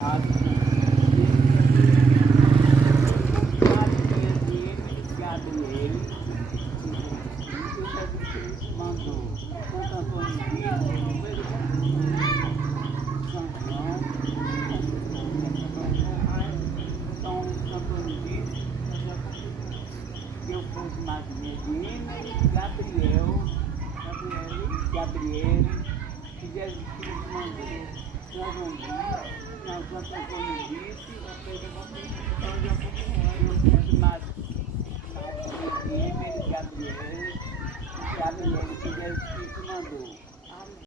Mandou Santo Antônio Bispo, São João, São Antônio Bispo, que eu fosse Madrinha de Emer, Gabriel, que Jesus Cristo mandou. Nós vamos vir, Santo Antônio Bispo,